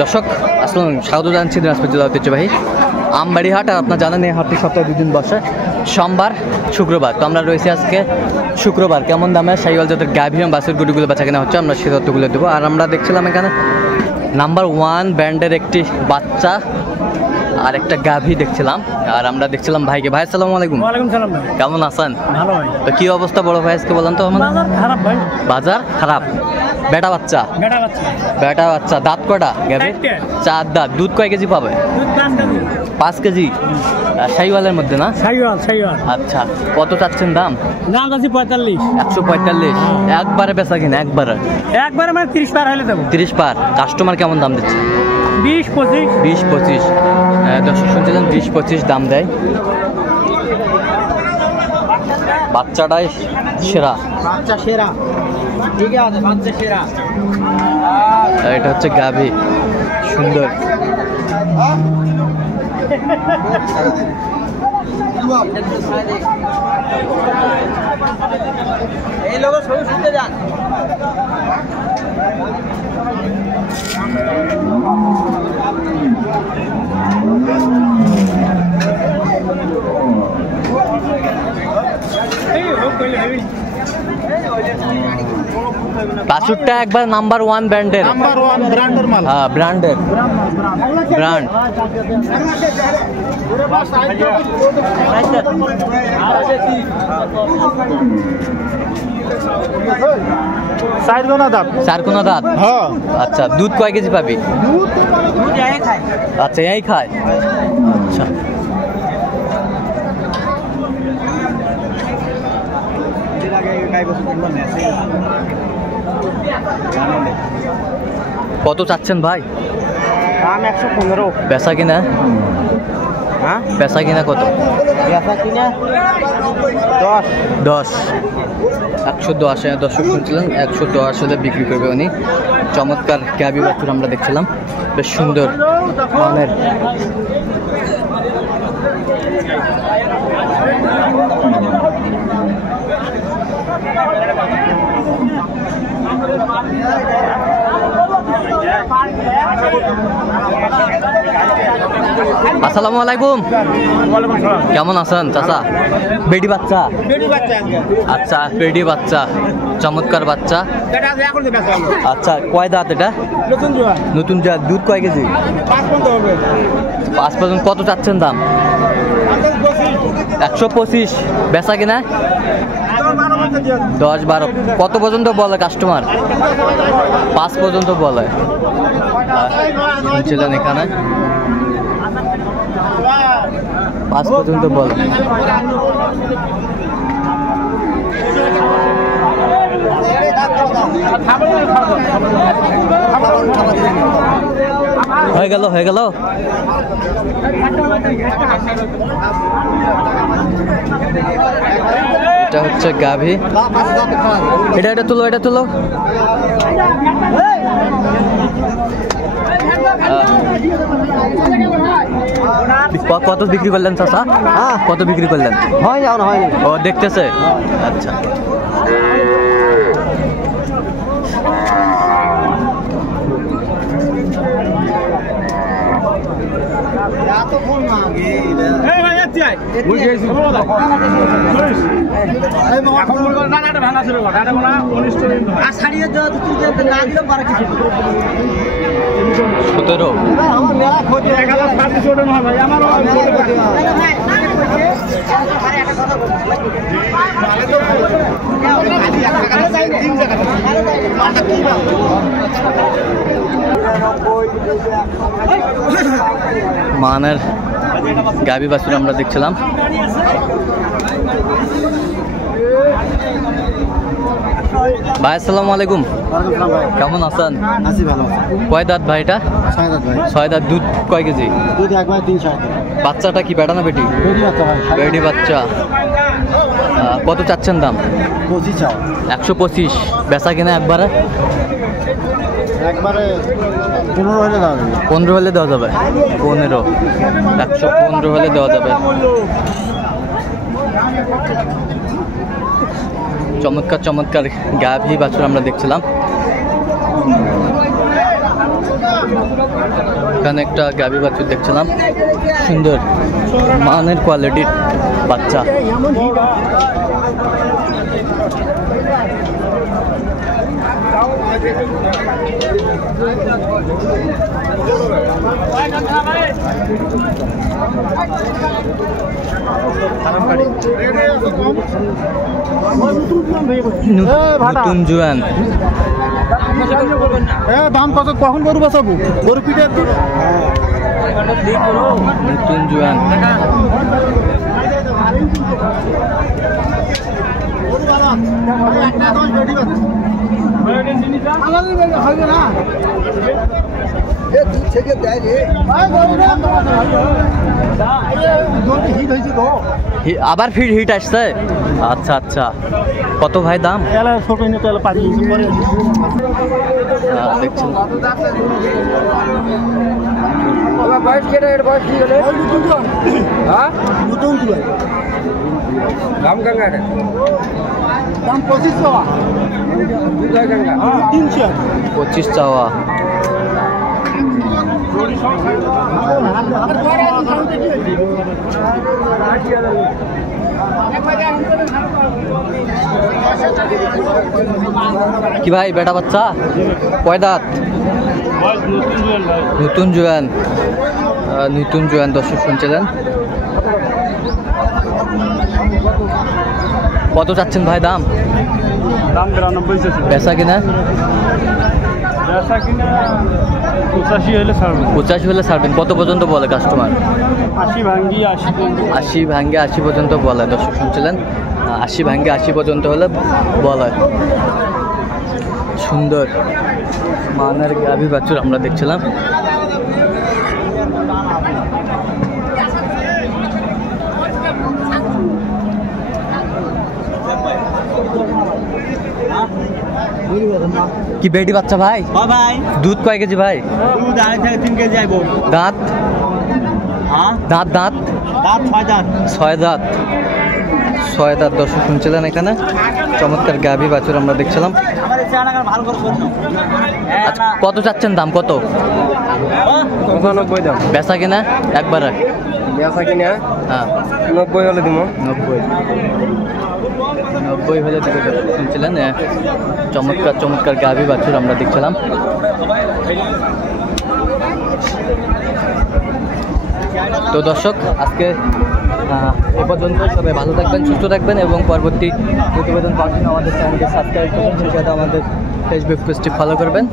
দর্শক আসসালাম, স্বাগত জানাচ্ছি দিনাজপুর জেলা ঐতিহ্যবাহী আমবাড়ি হাট। আর আপনার জানেন এই হাটটি সপ্তাহে 2 দিন বসে, সোমবার শুক্রবার। তো আমরা রয়েছি আজকে শুক্রবার। কেমন দামে শাহিওয়াল জাতের গাভী এবং বাছুর গরুগুলো বেচা কেনা হচ্ছে আমরা সে তথ্যগুলো দেবো। আর আমরা দেখছিলাম এখানে নাম্বার 1 ব্র্যান্ডের একটি বাচ্চা আর একটা গাভী দেখছিলাম। আর আমরা দেখছিলাম ভাইকে। ভাই আসসালামু আলাইকুম। ওয়ালাইকুম সালাম ভাই। কেমন আছেন? ভালো ভাই। তো কি অবস্থা বড় ভাই আজকে বলেন তো? বাজার খারাপ ভাই। বাজার খারাপ। বেটা বাচ্চা দাঁত কটা গাভীর? 4 দাঁত। দুধ কয় কেজি পাবে? দুধ 5 কেজি। শাহিওয়ালের মধ্যে না? শাহিওয়াল। আচ্ছা, কত চাচ্ছেন দাম? দাম আছে 45। 145। একবারে বেচা কিনা? একবারে মানে 30 পার হলে দেবো। 30 পার। কাস্টমার কেমন দাম দিচ্ছে? 20-25। 20-25। দর্শক শুনছিলেন 20-25 দাম দেয়। বাচ্চাটাই সেরা। বাচ্চা সেরা। ঠিক আছে, বাচ্চা সেরা। এটা হচ্ছে গাভী, সুন্দর। এই লোক সব শুনতে যান। বাছুরটা একবার নাম্বার 1 ব্র্যান্ডের। ব্র্যান্ডের মাল। হ্যাঁ, ব্র্যান্ড। চার কোনা দাঁত। আচ্ছা, দুধ কয় কেজি পাবি? আচ্ছা, এই খায়। আচ্ছা, কত চাচ্ছেন ভাই? দাম 115। বেচা কিনা? হ্যাঁ, বেচা কিনা কত? বেচা কিনা 10। 110। দর্শক শুনছিলেন 110 হলে বিক্রি করবে উনি। চমৎকার গাভী বাছুর আমরা দেখছিলাম, বেশ সুন্দর মানের। আসসালামু আলাইকুম। কেমন আছেন চাচা? বেডি বাচ্চা। আচ্ছা, বেডি বাচ্চা, চমৎকার বাচ্চা। আচ্ছা, কয় দাঁত এটা? নতুন জাত। দুধ কয় কেজি? 5 পর্যন্ত। কত চাচ্ছেন দাম? 125। বেচা কিনা? 10-12। কত পর্যন্ত বলে কাস্টমার? 5 পর্যন্ত বলে। শুনছিলেন এখানে 5 পর্যন্ত বলে। হয়ে গেল। এটা হচ্ছে গাভী। এটা তুলো। কত বিক্রি করলেন চাচা? কত বিক্রি করলেন? হয়নি। ও দেখতেছে। আচ্ছা, মানের গাভী বাছুর আমরা দেখছিলাম। ভাই আসসালামু আলাইকুম। কেমন আছেন? কয় দাঁত ভাই এটা? 6 দাঁত। দুধ কয় কেজি? বাচ্চাটা কি বেটা না বেটি? বেটি বাচ্চা। কত চাচ্ছেন দাম? 125। বেচা কিনা একবারে? 15 হলে দেওয়া যাবে। 15। 115 হলে দেওয়া যাবে। চমৎকার চমৎকার গাভী বাছুর আমরা দেখছিলাম। এখানে একটা গাভী বাছুর দেখছিলাম, সুন্দর মানের কোয়ালিটির বাচ্চা। নতুন জোয়ান দাম কত, কখন গরু বাঁচাবো? গরু পিঠে নতুন জোয়ান আবার ফির হিট আসছে। আচ্ছা আচ্ছা, কত ভাই দাম? দেখছেন দাম 25 টাকা, 25 চাওয়া। কি ভাই বেটা বাচ্চা কয় দাঁত? নতুন জোয়ান, নতুন জোয়ান দর্শক শুনছিলেন। কত চাচ্ছেন ভাই দাম? দাম 93 বেচা কিনা? 85 হলে ছাড়বো। 85 হলে ছাড়বেন। কত পর্যন্ত বলে কাস্টমার? 80 ভাঙ্গি 80 পর্যন্ত বলে। দর্শক শুনছিলেন, 80 ভাঙ্গে 80 পর্যন্ত হলে বলে। সুন্দর মানের গাভী বাছুর আমরা দেখছিলাম। কি বেটি বাচ্চা ভাই? ভাই দুধ কয় কেজি ভাই? দুধ 2.5 থেকে 3 কেজি আইব। দাঁত? হ্যাঁ দাঁত দাঁত দাঁত 6 দাঁত। 6 দাঁত। 6 দাঁত দর্শক শুনছিলেন। এখানে চমৎকার গাভী বাছুর আমরা দেখছিলাম। আমার এই চাটা ভালো করে শোনো। আচ্ছা, কত চাচ্ছেন দাম? কত? 95 দাম। বেচা কিনা একবার? বেচা কিনা হ্যাঁ 90 হলে দিমু। 90 হলে দিকে দর্শক শুনছিলেন। চমৎকার চমৎকার গাভী বাছুর আমরা দেখছিলাম। তো দর্শক আজকে এ পর্যন্ত। সবাই ভালো থাকবেন, সুস্থ থাকবেন এবং পরবর্তী প্রতিবেদন পাওয়ার জন্য আমাদের চ্যানেলকে সাবস্ক্রাইব করবেন, সেই সাথে আমাদের ফেসবুক পেজটি ফলো করবেন।